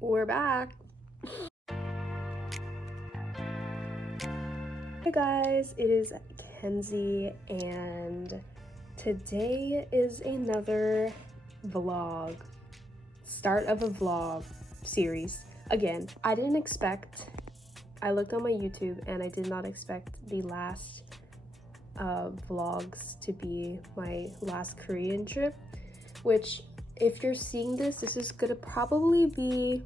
We're back. Hey guys, it is Kenzie and today is another vlog. Start of a vlog series. Again, I looked on my YouTube and I did not expect the last vlogs to be my last Korean trip, which if you're seeing this is gonna probably be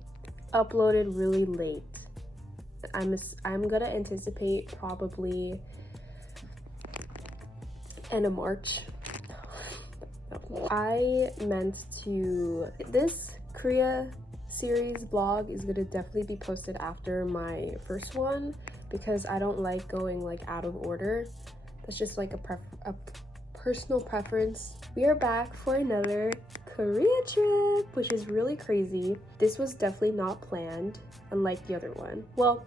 uploaded really late. I'm gonna anticipate probably end of March. This Korea series vlog is gonna definitely be posted after my first one because I don't like going like out of order. That's just like a personal preference. We are back for another Korea trip, which is really crazy. This was definitely not planned, unlike the other one. Well,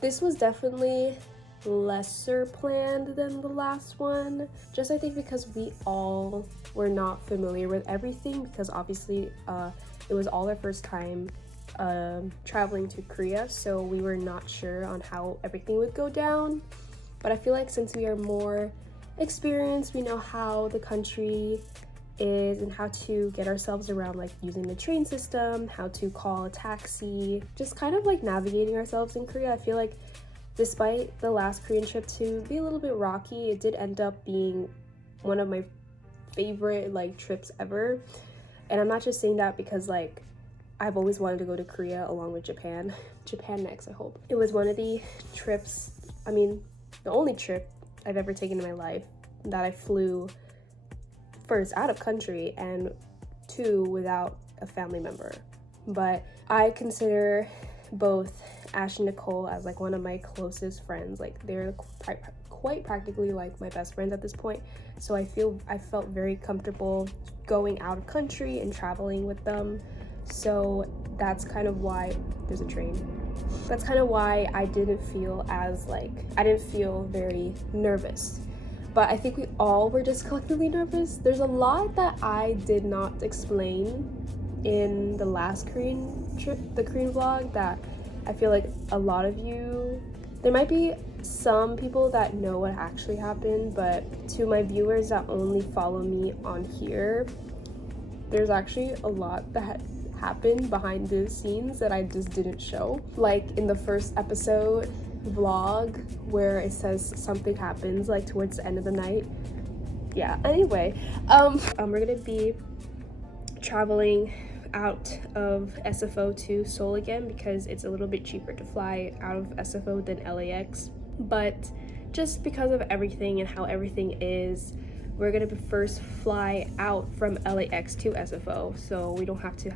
this was definitely lesser planned than the last one, just I think because we all were not familiar with everything, because obviously it was all our first time traveling to Korea, so we were not sure on how everything would go down. But I feel like since we are more experienced, we know how the country is and how to get ourselves around, like using the train system, how to call a taxi, just kind of like navigating ourselves in Korea. I feel like despite the last Korean trip to be a little bit rocky, it did end up being one of my favorite like trips ever. And I'm not just saying that because like I've always wanted to go to Korea along with Japan next, I hope. It was one of the trips, the only trip I've ever taken in my life that I flew first out of country and two without a family member. But I consider both Ash and Nicole as like one of my closest friends. Like they're quite practically like my best friends at this point. So I felt very comfortable going out of country and traveling with them. So that's kind of why there's a train. That's kind of why I didn't feel very nervous. But I think we all were just collectively nervous. There's a lot that I did not explain in the last Korean trip, the Korean vlog, that I feel like a lot of you, there might be some people that know what actually happened, but to my viewers that only follow me on here, there's actually a lot that happened behind the scenes that I just didn't show. Like in the first episode vlog where it says something happens like towards the end of the night. Yeah, anyway, we're gonna be traveling out of SFO to Seoul again because it's a little bit cheaper to fly out of SFO than LAX. But just because of everything and how everything is, we're gonna first fly out from LAX to SFO, so we don't have to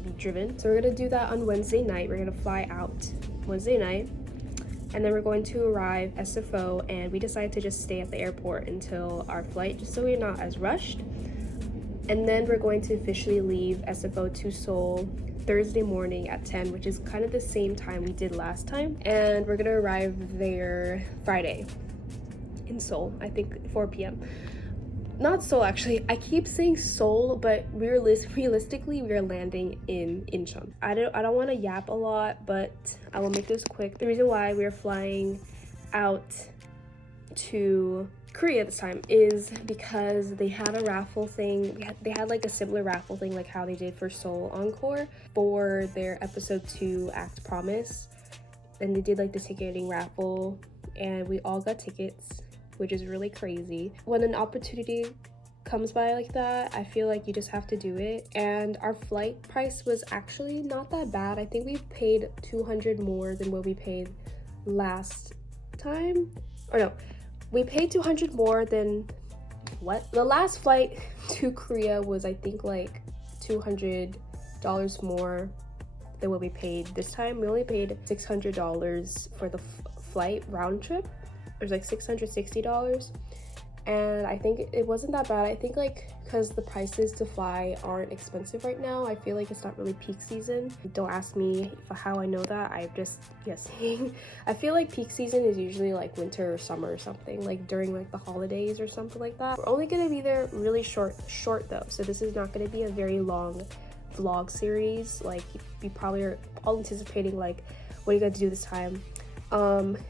be driven. So we're gonna do that on Wednesday night. We're gonna fly out Wednesday night, and then we're going to arrive SFO, and we decided to just stay at the airport until our flight, just so we're not as rushed. And then we're going to officially leave SFO to Seoul Thursday morning at 10, which is kind of the same time we did last time. And we're gonna arrive there Friday in Seoul, I think 4 p.m. Not Seoul, actually. I keep saying Seoul, but realistically, we are landing in Incheon. I don't want to yap a lot, but I will make this quick. The reason why we're flying out to Korea this time is because they had a raffle thing. They had like a similar raffle thing like how they did for Seoul Encore for their episode 2 Act Promise. And they did like the ticketing raffle, and we all got tickets, which is really crazy. When an opportunity comes by like that, I feel like you just have to do it. And our flight price was actually not that bad. I think we paid 200 more than what we paid last time. Or no, we paid 200 more than what? The last flight to Korea was, I think, like $200 more than what we paid this time. We only paid $600 for the flight round trip. It was like $660, and I think it wasn't that bad. I think like because the prices to fly aren't expensive right now, I feel like it's not really peak season. Don't ask me how I know that, I'm just guessing. I feel like peak season is usually like winter or summer or something, like during like the holidays or something like that. We're only gonna be there really short though, so this is not gonna be a very long vlog series. Like you probably are all anticipating like, what are you going to do this time?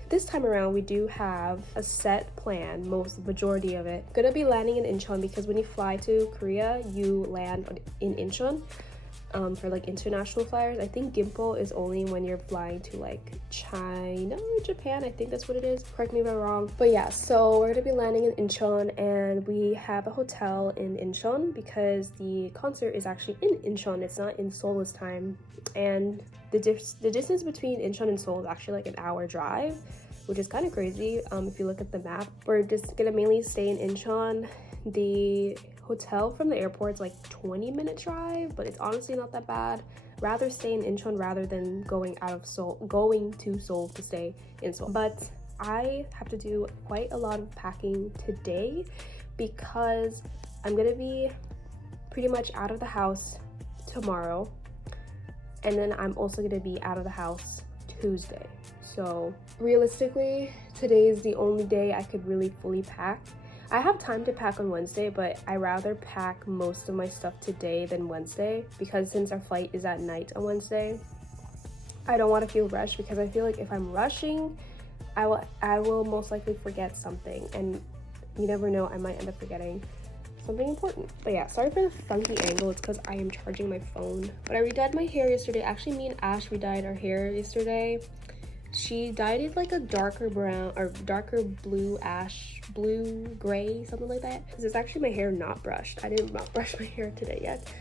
This time around we do have a set plan, majority of it. Gonna be landing in Incheon because when you fly to Korea, you land in Incheon. For like international flyers. I think Gimpo is only when you're flying to like China or Japan. I think that's what it is. Correct me if I'm wrong. But yeah, so we're gonna be landing in Incheon, and we have a hotel in Incheon because the concert is actually in Incheon. It's not in Seoul this time. And the distance between Incheon and Seoul is actually like an hour drive, which is kind of crazy if you look at the map. We're just gonna mainly stay in Incheon. The hotel from the airport's like 20-minute drive, but it's honestly not that bad. Rather stay in Incheon rather than going to Seoul to stay in Seoul. But I have to do quite a lot of packing today because I'm gonna be pretty much out of the house tomorrow, and then I'm also gonna be out of the house Tuesday. So realistically, today is the only day I could really fully pack. I have time to pack on Wednesday, but I rather pack most of my stuff today than Wednesday because since our flight is at night on Wednesday, I don't want to feel rushed because I feel like if I'm rushing, I will most likely forget something, and you never know, I might end up forgetting something important. But yeah, sorry for the funky angle. It's because I am charging my phone. But I redyed my hair yesterday. Actually, me and Ash redyed our hair yesterday. She dyed it like a darker brown or darker blue, ash blue, gray, something like that. Because it's actually my hair not brushed. I didn't not brush my hair today yet.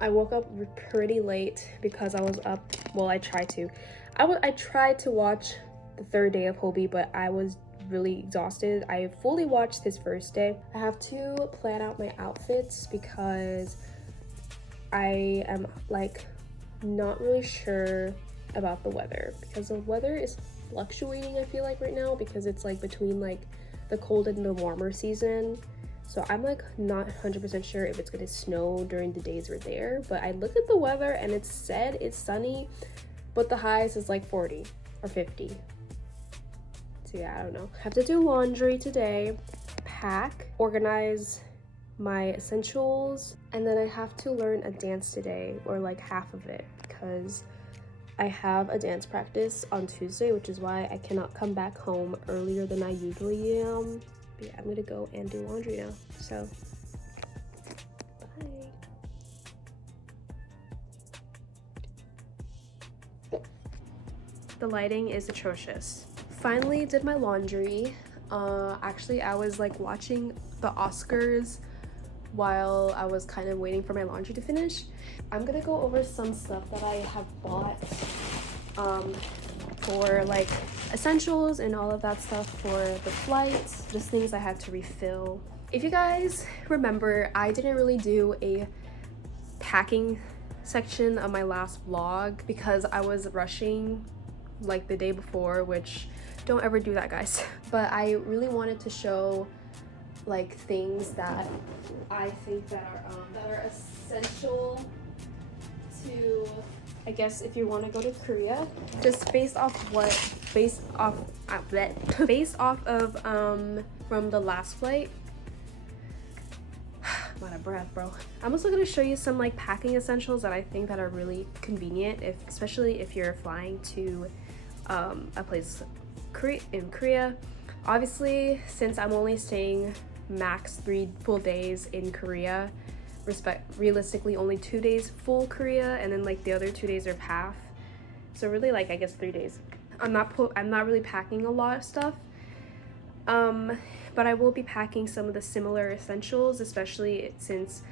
I woke up pretty late because I was up. Well, I tried to. I tried to watch the third day of Hobie, but I was really exhausted. I fully watched his first day. I have to plan out my outfits because I am like not really sure about the weather because the weather is fluctuating, I feel like, right now, because it's like between like the cold and the warmer season. So I'm like not 100% sure if it's gonna snow during the days we're there. But I looked at the weather and it said it's sunny, but the highest is like 40 or 50. So yeah, I don't know. I have to do laundry today, pack, organize my essentials, and then I have to learn a dance today, or like half of it, because I have a dance practice on Tuesday, which is why I cannot come back home earlier than I usually am. But yeah, I'm gonna go and do laundry now. So, bye. The lighting is atrocious. Finally did my laundry. Actually, I was like watching the Oscars while I was kind of waiting for my laundry to finish. I'm gonna go over some stuff that I have bought for like essentials and all of that stuff for the flight, just things I had to refill. If you guys remember, I didn't really do a packing section of my last vlog because I was rushing like the day before, which don't ever do that, guys. But I really wanted to show like things that I think that are essential to, I guess, if you want to go to Korea, just based off of from the last flight. I'm out of breath, bro. I'm also gonna show you some like packing essentials that I think that are really convenient, especially if you're flying to a place in Korea. Obviously, since I'm only staying max 3 full days in Korea, realistically only 2 days full Korea, and then like the other 2 days are half, so really like I guess 3 days. I'm not really packing a lot of stuff, but I will be packing some of the similar essentials, especially since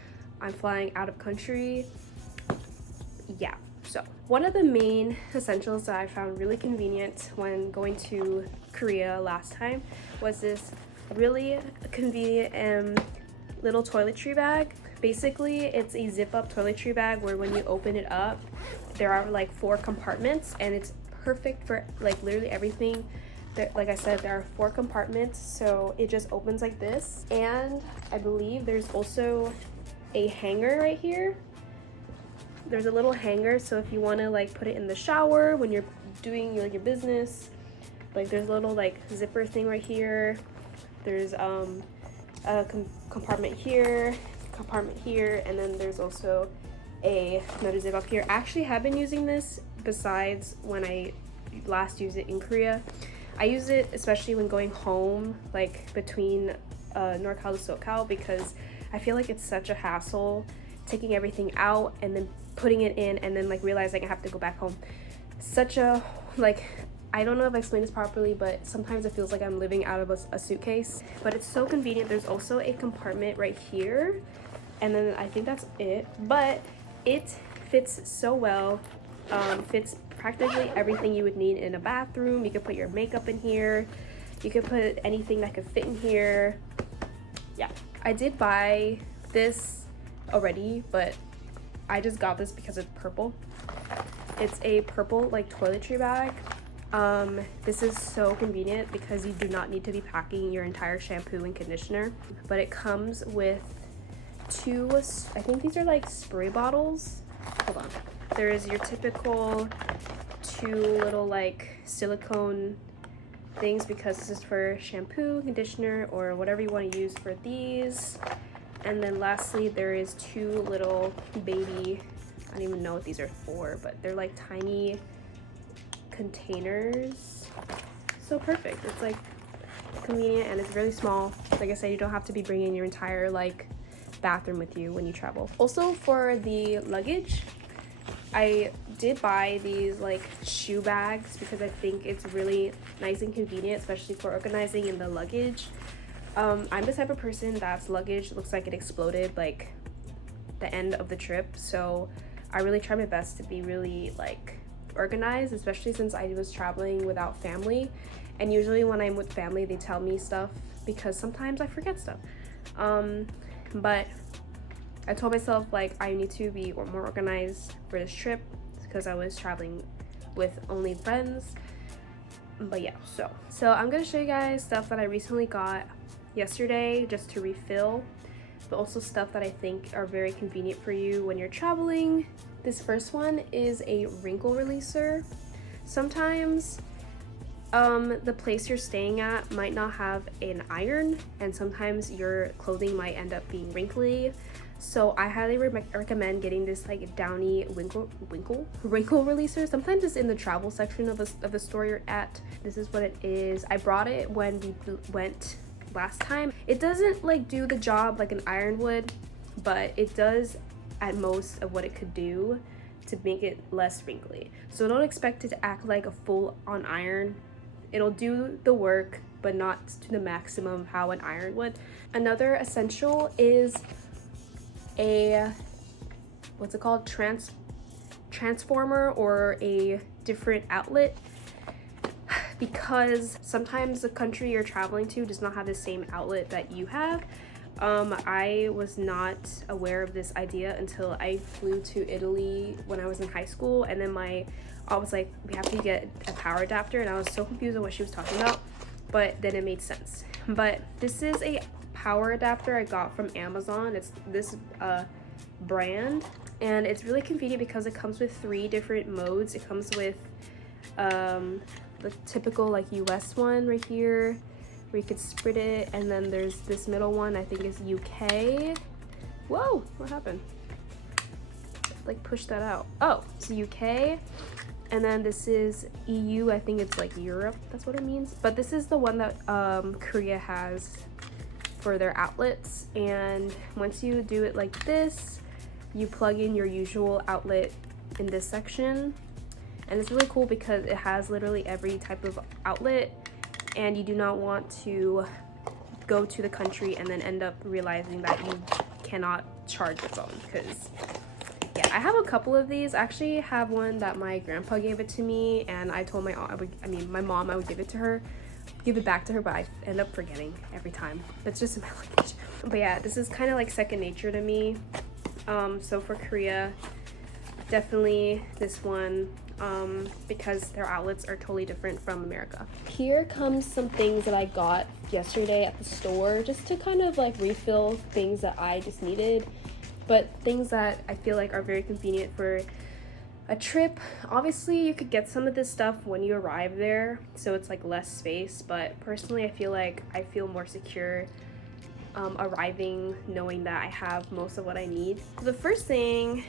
I'm flying out of country. Yeah, so one of the main essentials that I found really convenient when going to Korea last time was this really convenient little toiletry bag. Basically, it's a zip-up toiletry bag where when you open it up, there are like 4 compartments, and it's perfect for like literally everything. Like I said, there are 4 compartments, so it just opens like this. And I believe there's also a hanger right here. There's a little hanger, so if you want to like put it in the shower when you're doing like your business, like there's a little like zipper thing right here. There's a compartment here, and then there's also another zip up here. I actually have been using this besides when I last used it in Korea. I use it especially when going home, like between NorCal to SoCal, because I feel like it's such a hassle taking everything out and then putting it in and then like realizing I have to go back home. Such a, like, I don't know if I explained this properly, but sometimes it feels like I'm living out of a suitcase. But it's so convenient. There's also a compartment right here, and then I think that's it. But it fits so well. Fits practically everything you would need in a bathroom. You could put your makeup in here. You could put anything that could fit in here. Yeah, I did buy this already, but I just got this because it's purple. It's a purple like toiletry bag. This is so convenient because you do not need to be packing your entire shampoo and conditioner, but it comes with two, I think these are like spray bottles. Hold on. There is your typical two little like silicone things because this is for shampoo, conditioner, or whatever you want to use for these. And then lastly, there is two little baby, I don't even know what these are for, but they're like tiny containers. So perfect. It's like convenient and it's really small. Like I said, you don't have to be bringing your entire like bathroom with you when you travel. Also for the luggage, I did buy these like shoe bags because I think it's really nice and convenient, especially for organizing in the luggage. I'm the type of person that's luggage looks like it exploded like the end of the trip, so I really try my best to be really like organized, especially since I was traveling without family, and usually when I'm with family they tell me stuff because sometimes I forget stuff. But I told myself like I need to be more organized for this trip because I was traveling with only friends. But yeah, so I'm gonna show you guys stuff that I recently got yesterday just to refill, but also stuff that I think are very convenient for you when you're traveling. This first one is a wrinkle releaser. Sometimes the place you're staying at might not have an iron, and sometimes your clothing might end up being wrinkly. So I highly recommend getting this like downy wrinkle releaser. Sometimes it's in the travel section of the store you're at. This is what it is. I brought it when we went last time. It doesn't like do the job like an iron would, but it does at most of what it could do to make it less wrinkly. So don't expect it to act like a full-on iron. It'll do the work, but not to the maximum of how an iron would. Another essential is a, what's it called, transformer or a different outlet, because sometimes the country you're traveling to does not have the same outlet that you have. I was not aware of this idea until I flew to Italy when I was in high school, and then I was like, we have to get a power adapter, and I was so confused on what she was talking about, but then it made sense. But this is a power adapter I got from Amazon. It's this brand, and it's really convenient because it comes with 3 different modes. It comes with the typical like US one right here where you could split it, and then there's this middle one, I think is UK. Whoa, what happened? Like push that out. Oh, it's UK. And then this is EU, I think it's like Europe, that's what it means. But this is the one that Korea has for their outlets, and once you do it like this, you plug in your usual outlet in this section, and it's really cool because it has literally every type of outlet, and you do not want to go to the country and then end up realizing that you cannot charge your phone, because yeah, I have a couple of these. I actually have one that my grandpa gave it to me, and I told my mom I would give it back to her, but I end up forgetting every time. It's just in my luggage. But yeah, this is kind of like second nature to me. So for Korea, definitely this one, because their outlets are totally different from America. Here comes some things that I got yesterday at the store just to kind of like refill things that I just needed, but things that I feel like are very convenient for a trip. Obviously you could get some of this stuff when you arrive there, so it's like less space, but personally I feel more secure arriving knowing that I have most of what I need. So the first thing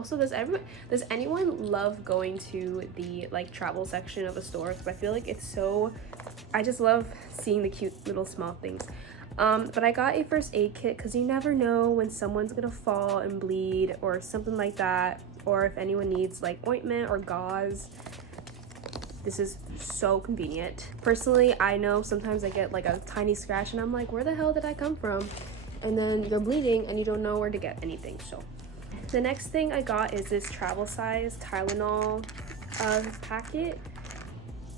Also, does anyone love going to the like travel section of a store? Because I feel like it's so, I just love seeing the cute little small things. But I got a first aid kit because you never know when someone's gonna fall and bleed or something like that, or if anyone needs like ointment or gauze. This is so convenient. Personally, I know sometimes I get like a tiny scratch and I'm like, where the hell did I come from? And then you're bleeding and you don't know where to get anything. So the next thing I got is this travel size Tylenol packet.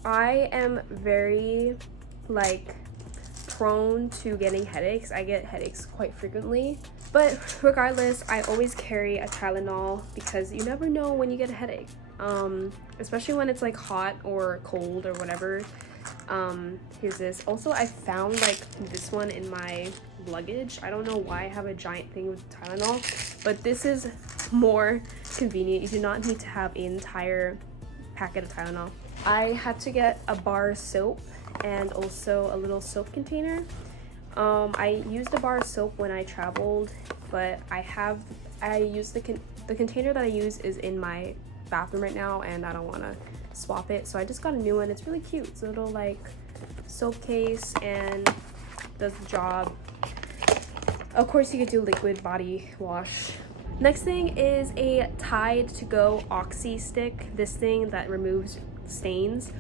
I am very like prone to getting headaches. I get headaches quite frequently, but regardless, I always carry a Tylenol because you never know when you get a headache, especially when it's like hot or cold or whatever. Here's this. Also, I found like this one in my luggage. I don't know why I have a giant thing with Tylenol, but this is more convenient. You do not need to have an entire packet of Tylenol. I had to get a bar of soap and also a little soap container. I used a bar of soap when I traveled, but I use the container that I use is in my bathroom right now, and I don't want to swap it, so I just got a new one. It's really cute. It's a little like soap case and does the job. Of course, you could do liquid body wash. Next thing is a Tide to Go Oxy stick. This thing that removes stains.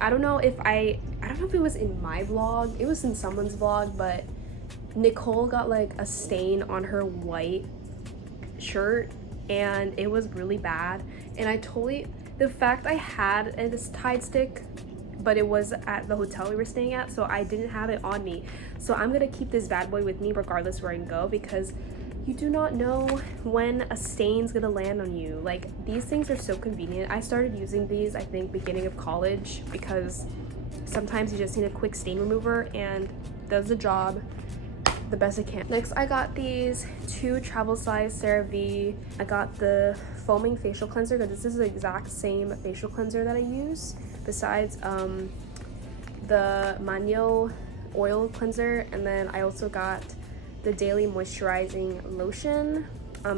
I don't know if it was in my vlog. It was in someone's vlog, but Nicole got like a stain on her white shirt and it was really bad. And the fact I had this Tide stick, but it was at the hotel we were staying at, so I didn't have it on me. So I'm gonna keep this bad boy with me regardless where I go, because you do not know when a stain's gonna land on you. Like, these things are so convenient. I started using these, I think, beginning of college, because sometimes you just need a quick stain remover and does the job the best it can. Next, I got these 2 travel size CeraVe. I got the foaming facial cleanser because this is the exact same facial cleanser that I use, besides the Manyo oil cleanser. And then I also got the daily moisturizing lotion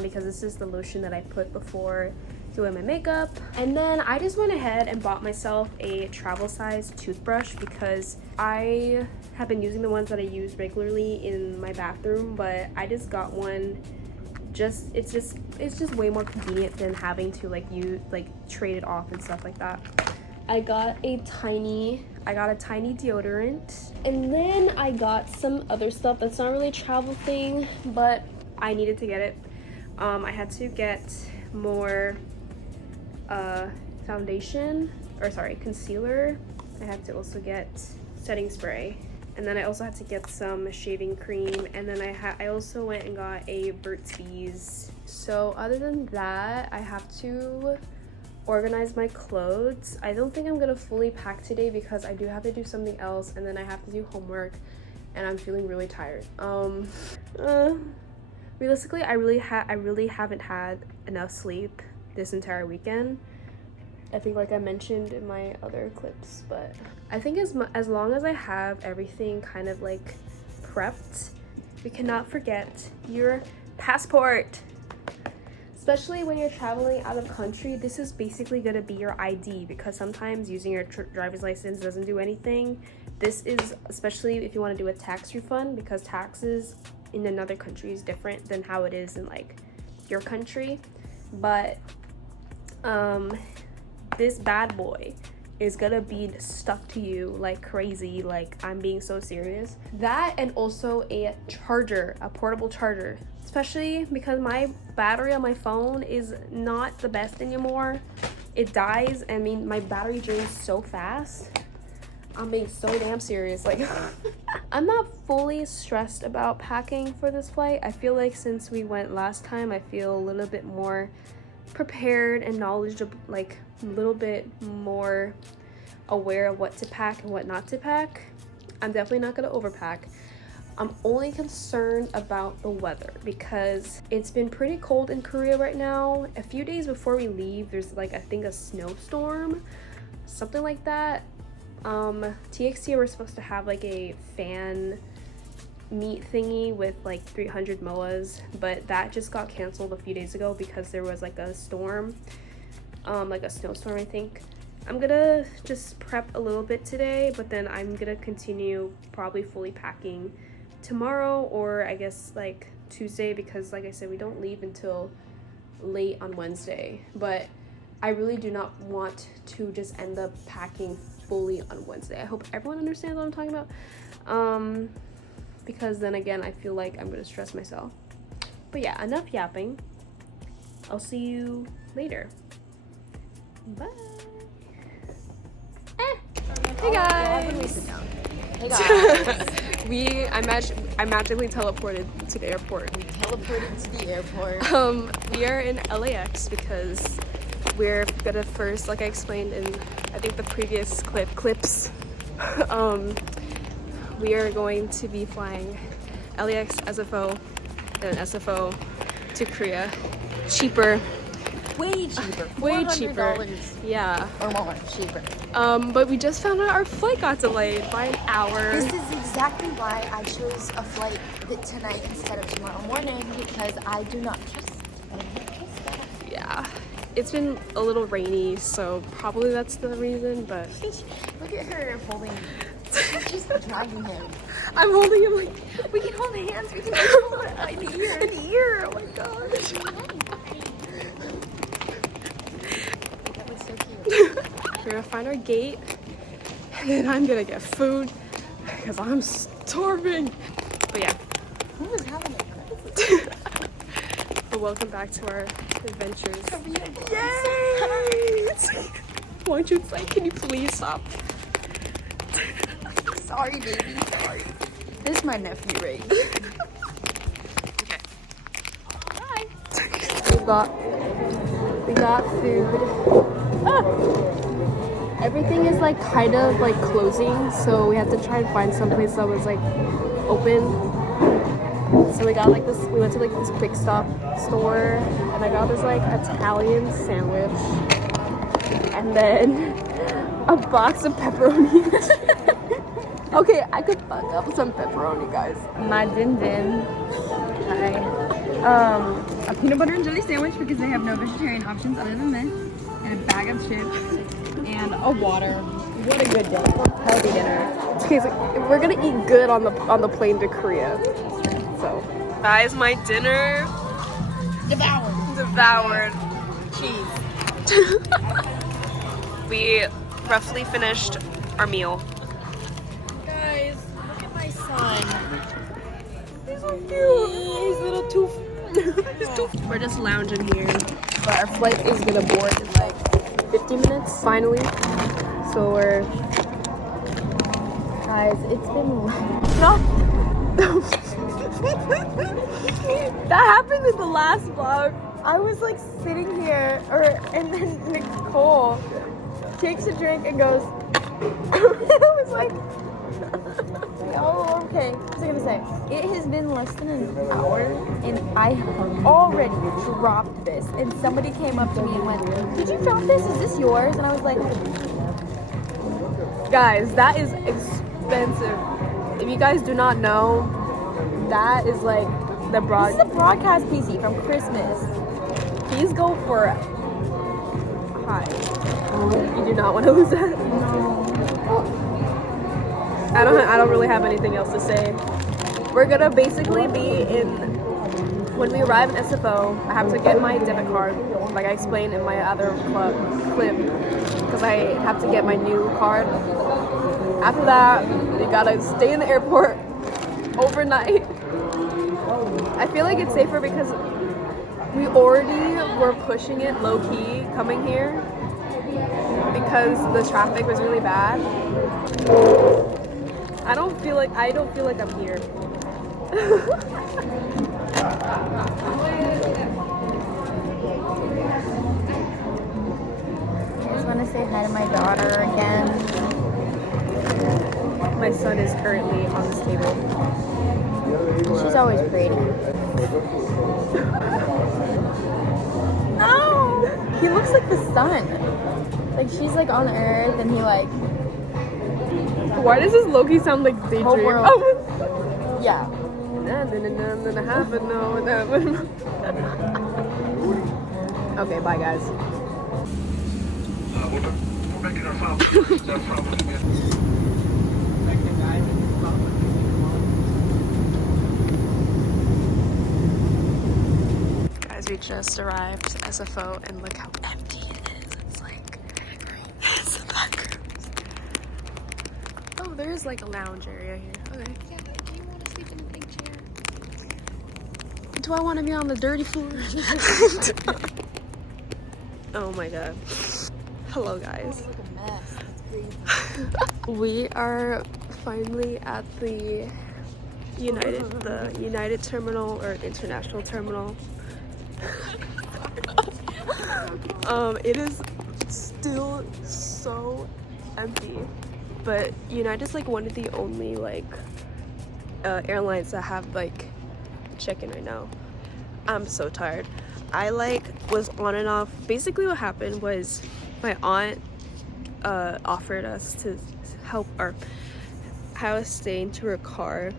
because this is the lotion that I put before doing my makeup. And then I just went ahead and bought myself a travel size toothbrush because I have been using the ones that I use regularly in my bathroom, but I just got one. It's just way more convenient than having to trade it off and stuff like that. I got a tiny deodorant, and then I got some other stuff that's not really a travel thing, but I needed to get it. I had to get more concealer. I had to also get setting spray, and then I also had to get some shaving cream, and then I also went and got a Burt's Bees. So other than that, I have to organize my clothes. I don't think I'm gonna fully pack today because I do have to do something else, and then I have to do homework, and I'm feeling really tired. Realistically, I really haven't had enough sleep this entire weekend. I think, like I mentioned in my other clips, but I think as long as I have everything kind of like prepped, we cannot forget your passport. Especially when you're traveling out of country, this is basically going to be your ID, because sometimes using your driver's license doesn't do anything. This is especially if you want to do a tax refund, because taxes in another country is different than how it is in like your country. But this bad boy is gonna be stuck to you like crazy. Like, I'm being so serious. That, and also a charger, a portable charger, especially because my battery on my phone is not the best anymore. It dies. I mean, my battery drains so fast. I'm being so damn serious. Like, I'm not fully stressed about packing for this flight. I feel like since we went last time, I feel a little bit more prepared and knowledgeable, like a little bit more aware of what to pack and what not to pack. I'm definitely not gonna overpack. I'm only concerned about the weather because it's been pretty cold in Korea right now. A few days before we leave, there's like, I think, a snowstorm, something like that. TXT, we're supposed to have like a fan meet thingy with like 300 moas, but that just got canceled a few days ago because there was like a storm, like a snowstorm, I think. I'm gonna just prep a little bit today, but then I'm gonna continue probably fully packing tomorrow, or I guess like Tuesday, because like I said, we don't leave until late on Wednesday. But I really do not want to just end up packing fully on Wednesday. I hope everyone understands what I'm talking about, because then again I feel like I'm gonna stress myself. But yeah, enough yapping. I'll see you later. Bye. Hey guys. Hey guys. I magically teleported to the airport. We teleported to the airport. We are in LAX because we're gonna first, like I explained in I think the previous clips, we are going to be flying LAX SFO and SFO to Korea. Cheaper. Way cheaper. Way cheaper. Yeah. Or more cheaper. But we just found out our flight got delayed by an hour. This is exactly why I chose a flight tonight instead of tomorrow morning, because I do not trust that. Yeah. It's been a little rainy, so probably that's the reason, but Look at her holding. She's just dragging him. I'm holding him like We can hold hands. We can hold in the ear. in the ear. Oh my gosh. That was so cute. We're gonna find our gate, and then I'm gonna get food because I'm starving. But yeah. Who was having a crisis? But welcome back to our adventures. Yay! Why don't you say, can you please stop? Sorry, baby. Sorry. This is my nephew, Ray. Okay. Bye. We got food. Everything is like kind of like closing, so we have to try and find some place that was like open. So we got like this. We went to like this quick stop store, and I got this like Italian sandwich, and then a box of pepperoni. Okay, I could fuck up some pepperoni, guys. My din din. Hi. A peanut butter and jelly sandwich because they have no vegetarian options other than this, and a bag of chips, and a water. What a good dinner. Healthy dinner. Okay, so we're gonna eat good on the plane to Korea. So, guys, my dinner devoured. Cheese. We roughly finished our meal. Guys, look at my son. He's so cute. He's little tooth. We're just lounging here, but our flight is gonna board in like 50 minutes finally. So we're, guys, it's been that happened in the last vlog. I was like sitting here, and then Nicole takes a drink and goes. I was like. Oh, okay. What's I gonna say? It has been less than an hour, and I already dropped this. And somebody came up to me and went, "Did you drop this? Is this yours?" And I was like, guys, that is expensive. If you guys do not know, that is like the "This is a broadcast PC from Christmas." These go for high. You do not want to lose that. No. I don't really have anything else to say. We're gonna basically be in, when we arrive in SFO, I have to get my debit card, like I explained in my other clip, because I have to get my new card. After that, we gotta stay in the airport overnight. I feel like it's safer because we already were pushing it low-key coming here because the traffic was really bad. I don't feel like I'm here. I just want to say hi to my daughter again. My son is currently on this table. She's always pretty. No! He looks like the sun. Like she's like on Earth and he like... Why does this low-key sound like Daydream? Whole world. Oh. Yeah. Okay, bye guys. We're making our final choices. That's probably good. Guys, we just arrived to SFO and look how empty it is. It's like, it's the back rooms. Oh, there is like a lounge area here. Okay. Yeah, but do you want to sleep in a big chair? Do I want to be on the dirty floor? Oh my god. Hello guys. Look a mess. We are finally at the United Terminal or International Terminal. It is still so empty, but United's like one of the only like airlines that have like check-in right now. I'm so tired. I like was on and off. Basically what happened was my aunt offered us to help or have us stay into her car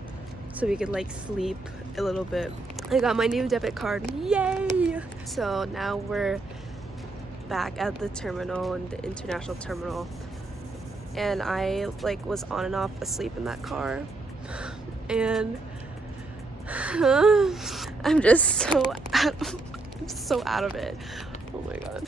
so we could like sleep a little bit. I got my new debit card, yay! So now we're back at the terminal, in the international terminal, and I like was on and off asleep in that car, and I'm just so out of it. Oh my god.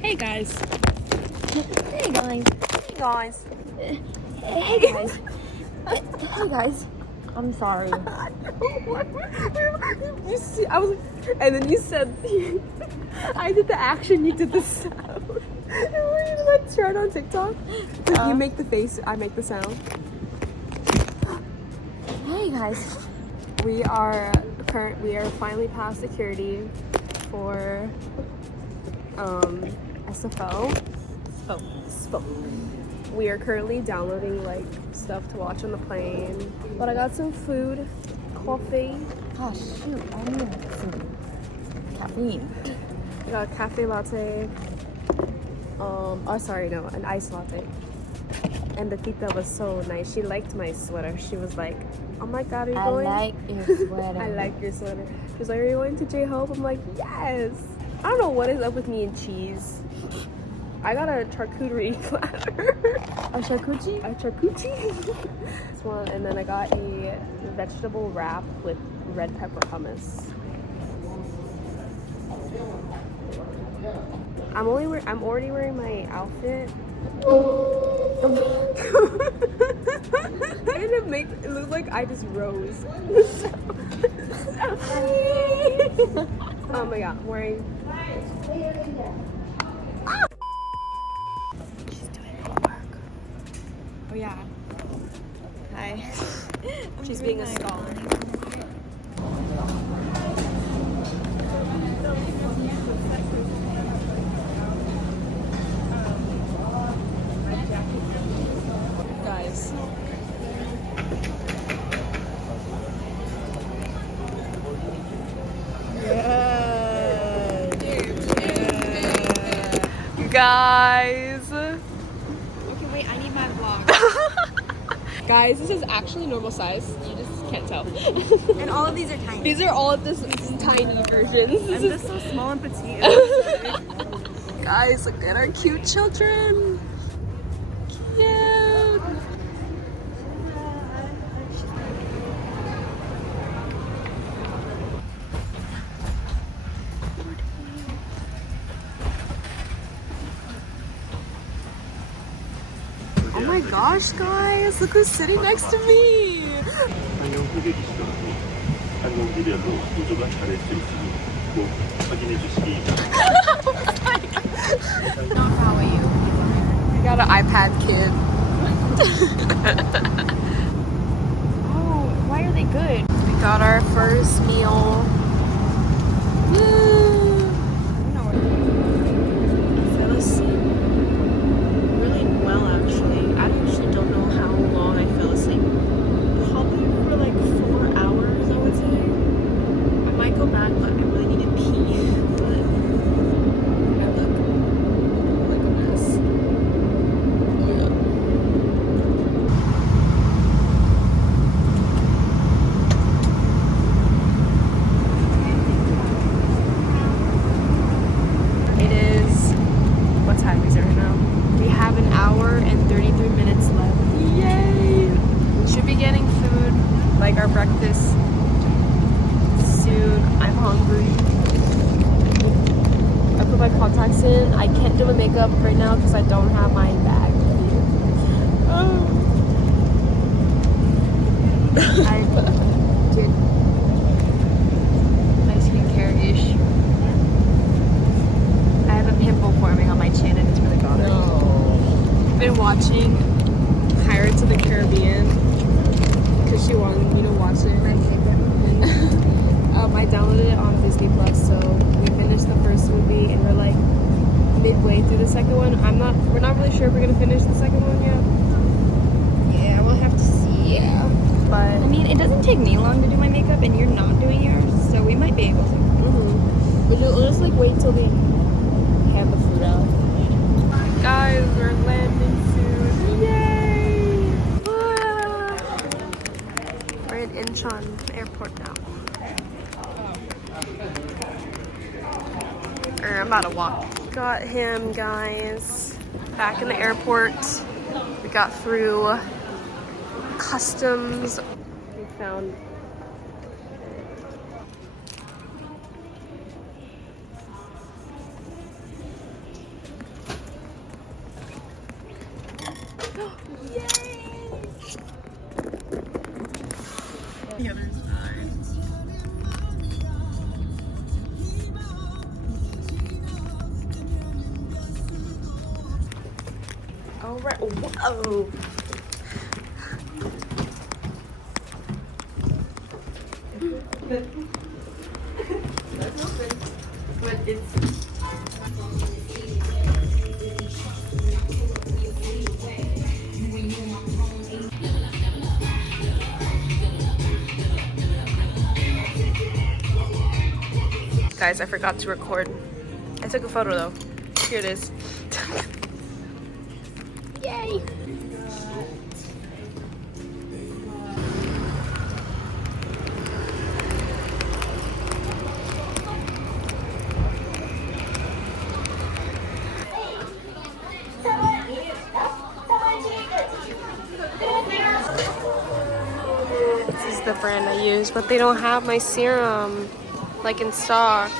Hey guys. Hey guys. Hey guys. Hey guys. Hey guys. I'm sorry. You see, I was, and then you said, I did the action, you did the sound. Were you like try it on TikTok? Like you make the face, I make the sound. Hey guys. We are finally past security for SFO. SFO. We are currently downloading like stuff to watch on the plane. But I got some food, coffee. Oh shoot, I need some caffeine. I got a cafe latte. Oh sorry, no, an iced latte. And the tita was so nice. She liked my sweater. She was like, oh my god, are you going? I like your sweater. I like your sweater. She was like, are you going to J-Hope? I'm like, yes. I don't know what is up with me and cheese. I got a charcuterie platter. A charcuterie? A charcuterie. This one, and then I got a vegetable wrap with red pepper hummus. I'm already wearing my outfit. I didn't make it look like I just rose. Oh my god, I'm wearing. She's doing homework. Oh yeah. Hi. She's being a scholar. Guys. Guys. Okay, wait, I need my vlog. Guys, this is actually normal size. You just can't tell. And all of these are tiny. These are all this tiny versions. I'm just so small and petite. Guys, look at our cute children. Cute. Oh my gosh, guys, look who's sitting next to me. 안녕 호객 시간으로 항공기별로 보조가 잘할 수 있으니 꼭 확인해 주시기 How are you? We got an iPad kid. Oh, why are they good? We got our first meal. Woo! I fell asleep really well, actually. I actually don't know how long I fell asleep. Probably for like 4 hours, I would say. I might go back, but I really need to pee. But because I don't have my bag. I did my skincare-ish. I have a pimple forming on my chin and it's really bothering me. I've been watching Pirates of the Caribbean because she wanted me to watch it. I hate that movie. I downloaded it on Disney Plus, so we finished the first movie and we're like midway through the second one. We're not really sure if we're gonna finish the second one yet. Yeah, we'll have to see. Yeah, but I mean, it doesn't take me long to do my makeup and you're not doing yours, so we might be able to. we'll just like wait till they have the food out. Guys, we're landing soon. Yay! Ah. We're in Incheon Airport now. I'm about to walk. Got him, guys. Back in the airport. We got through customs. We found the other side. All right. Whoa. Let's open. But it's. Guys, I forgot to record. I took a photo though. Here it is. Yay! This is the brand I use, but they don't have my serum like in stock.